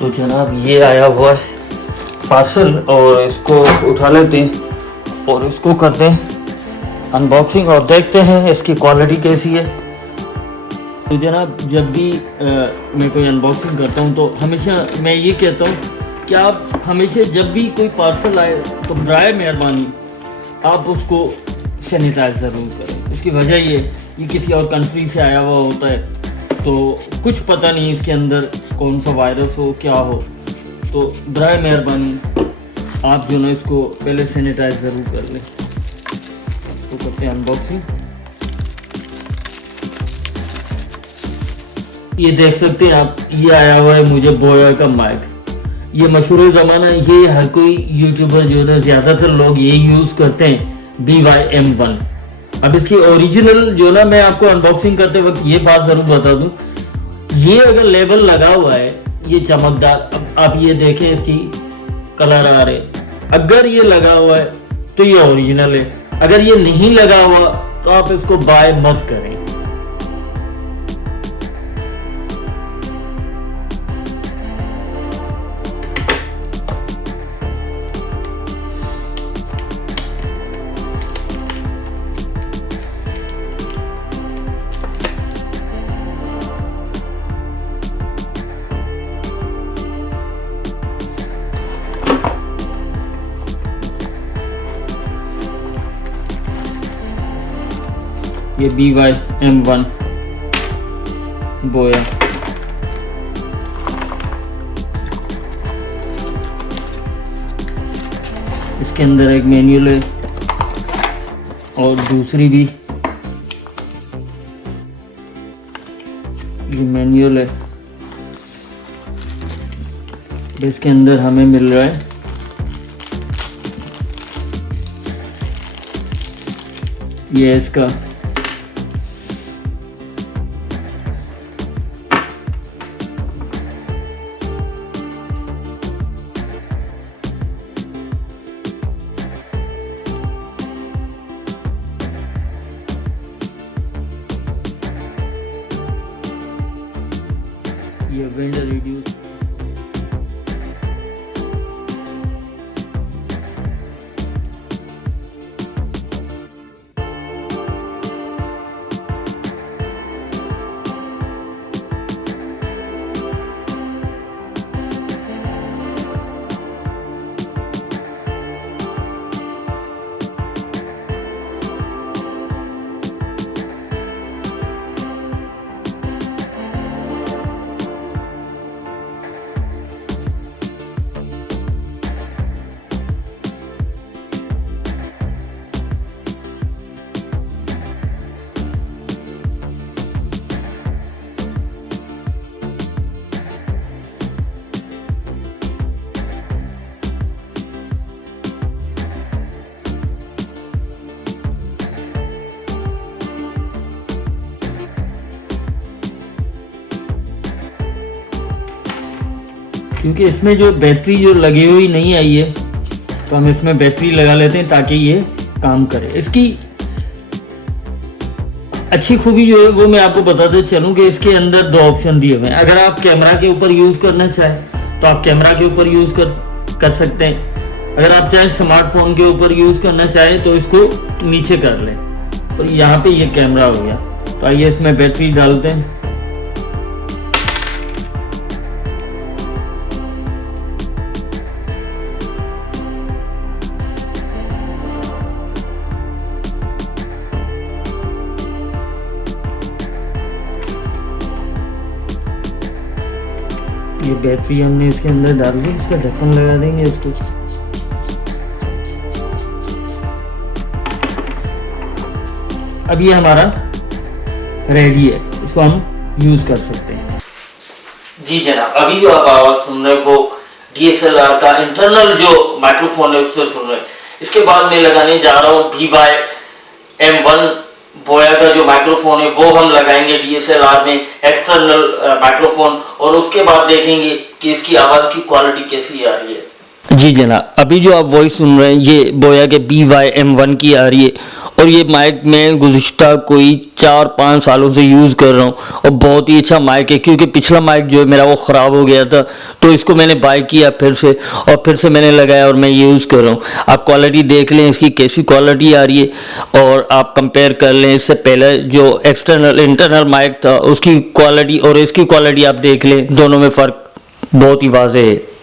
तो जनाब ये आया हुआ है पार्सल और इसको उठा लेते हैं और इसको करते हैं अनबॉक्सिंग और देखते हैं इसकी क्वालिटी कैसी है। तो जनाब जब भी मैं कोई अनबॉक्सिंग करता हूँ तो हमेशा मैं ये कहता हूँ कि आप हमेशा जब भी कोई पार्सल आए तो बराए मेहरबानी आप उसको सैनिटाइज ज़रूर करें। इसकी वजह ये किसी और कंट्री से आया हुआ होता है तो कुछ पता नहीं इसके अंदर कौन सा वायरस हो क्या हो, तो बराए मेहरबानी आप जो ना इसको पहले सैनिटाइज ज़रूर कर लें। तो करते हैं अनबॉक्सिंग। ये देख सकते हैं आप, ये आया हुआ है मुझे बोया का माइक। ये मशहूर ज़माना, ये हर कोई यूट्यूबर जो है ज़्यादातर लोग ये यूज़ करते हैं BYM1। अब इसकी ओरिजिनल जो ना मैं आपको अनबॉक्सिंग करते वक्त ये बात ज़रूर बता दूं, ये अगर लेबल लगा हुआ है ये चमकदार, अब आप ये देखें इसकी कलर आ रहे, अगर ये लगा हुआ है तो ये ओरिजिनल है, अगर ये नहीं लगा हुआ तो आप इसको बाय मत करें। ये BYM1 बोया, इसके अंदर एक मैनुअल है और दूसरी भी ये मैनुअल है। इसके अंदर हमें मिल रहा है ये इसका ये विंड रिड्यूस, क्योंकि इसमें जो बैटरी जो लगी हुई नहीं आई है तो हम इसमें बैटरी लगा लेते हैं ताकि ये काम करे। इसकी अच्छी खूबी जो है वो मैं आपको बताते चलूं कि इसके अंदर दो ऑप्शन दिए हुए हैं। अगर आप कैमरा के ऊपर यूज़ करना चाहें तो आप कैमरा के ऊपर यूज़ कर सकते हैं। अगर आप चाहें स्मार्टफोन के ऊपर यूज़ करना चाहें तो इसको नीचे कर लें और यहाँ पे ये कैमरा हो गया। तो आइए इसमें बैटरी डालते हैं। ये बैटरी हमने इसके अंदर डाल दी, इसका ढक्कन लगा देंगे इसको। अब ये हमारा रेडी है, इसको हम यूज कर सकते हैं। जी जनाब, अभी जो आप आवाज सुन रहे वो DSLR का इंटरनल जो माइक्रोफोन है उससे सुन रहे। इसके बाद मैं लगाने जा रहा हूँ BYM1 बोया का जो माइक्रोफोन है वो हम लगाएंगे DSLR में एक्सटर्नल माइक्रोफोन, और उसके बाद देखेंगे कि इसकी आवाज़ की क्वालिटी कैसी आ रही है। जी जनाब, अभी जो आप वॉइस सुन रहे हैं ये बोया के BY-M1 की आ रही है और ये माइक मैं गुज़िश्ता कोई 4-5 सालों से यूज़ कर रहा हूँ और बहुत ही अच्छा माइक है, क्योंकि पिछला माइक जो है मेरा वो ख़राब हो गया था, तो इसको मैंने बाय किया फिर से और फिर से मैंने लगाया और मैं ये यूज़ कर रहा हूँ। आप क्वालिटी देख लें इसकी कैसी क्वालिटी आ रही है और आप कंपेयर कर लें इससे पहले जो एक्सटर्नल इंटरनल माइक था उसकी क्वालिटी और इसकी क्वालिटी आप देख लें, दोनों में फ़र्क बहुत ही वाज़ेह है।